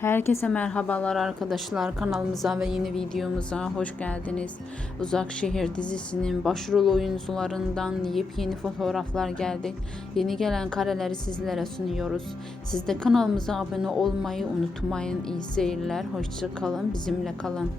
Herkese merhabalar arkadaşlar, kanalımıza ve yeni videomuza hoş geldiniz. Uzak Şehir dizisinin başrol oyuncularından yepyeni fotoğraflar geldi. Yeni gelen kareleri sizlere sunuyoruz. Siz de kanalımıza abone olmayı unutmayın. İyi seyirler, hoşça kalın, bizimle kalın.